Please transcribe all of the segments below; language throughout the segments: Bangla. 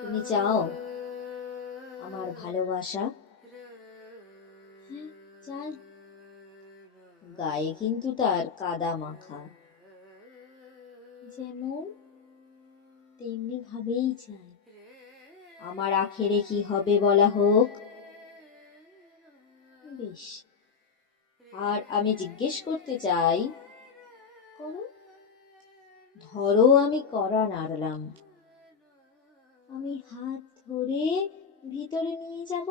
তুমি চাও আমার ভালোবাসা? হ্যাঁ, চাই। গায়ে কিন্তু তার কাদা মাখা। যেমন তেমনি ভাবেই চাই। আমার আখেরে কি হবে বলা হোক। বেশ, আর আমি জিজ্ঞেস করতে চাই, করো। ধরো আমি কড়া নাড়লাম, আমি হাত ধরে ভিতরে নিয়ে যাব।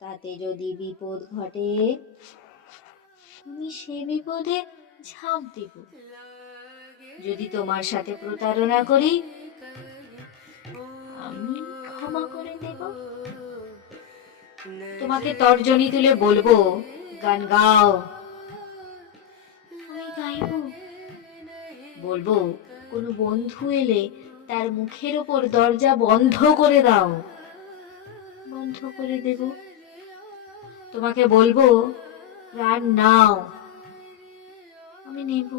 তাতে যদি বিপদ ঘটে? আমি সে বিপদে ঝাঁপ দেব। যদি তোমার সাথে প্রতারণা করি? আমি ক্ষমা করে দেব। তোমাকে তর্জনী তুলে বলবো, গান গাও। আমি গাইব। বলবো, কোনো বন্ধু এলে তার মুখের ওপর দরজা বন্ধ করে দাও। বন্ধ করে দেব। তোমাকে বলবো, প্রাণ নাও। আমি নেব।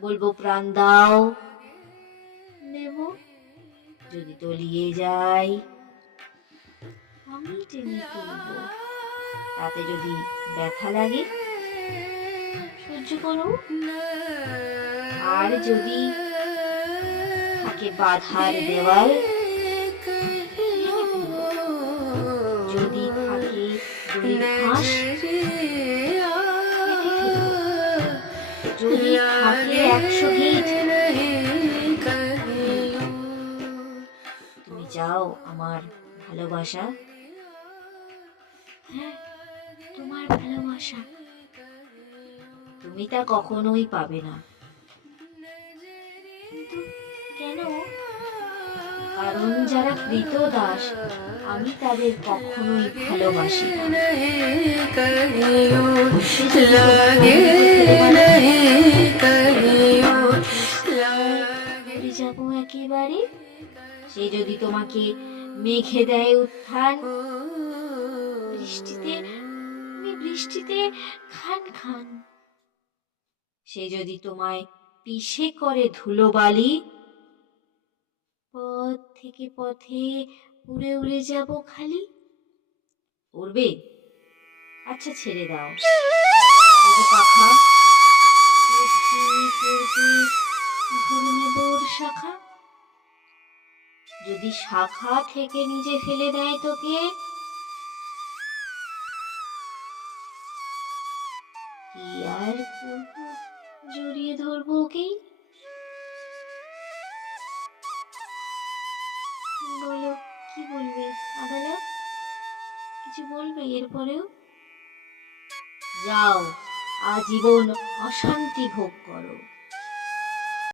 বলবো, প্রাণ দাও। নেব। যদি তলিয়ে যাই? আমি টেনে তুলব। তাতে যদি ব্যথা লাগে? সহ্য করো। আর যদি থাকে বাধার দেওয়াল? ভেঙে ফেলব। যদি থাকে দড়ির ফাঁস? কেটে ফেলব। যদি থাকে 100 গিট? তুমি চাও আমার ভালোবাসা? হ্যাঁ, তোমার ভালোবাসা। তুমি তা কখনোই পাবে না। কিন্তু কেন? কারণ যারা কৃতদাস, আমি তাদের কখনোই ভালোবাসি না। মরে যাব একেবারে। সে যদি তোমাকে মেঘে দেয় উত্থান? বৃষ্টিতে, আমি বৃষ্টিতে খান খান। সে যদি তোমায় পিষে করে ধুলোবালি? পথ থেকে পথে উড়ে উড়ে যাব খালি। উড়বে? আচ্ছা ছেড়ে দাও। এই যে পাখা, পড়তে পড়তে ধরে নেব ওর শাখা। যদি শাখা থেকে নিজে ফেলে দেয় তোকে? কি আর করব, জড়িয়ে ধরবো ওকেই। বলো, কি বলবে আদালত? কিছু বলবে এরপরেও? যাও, আজীবন অশান্তি ভোগ করো।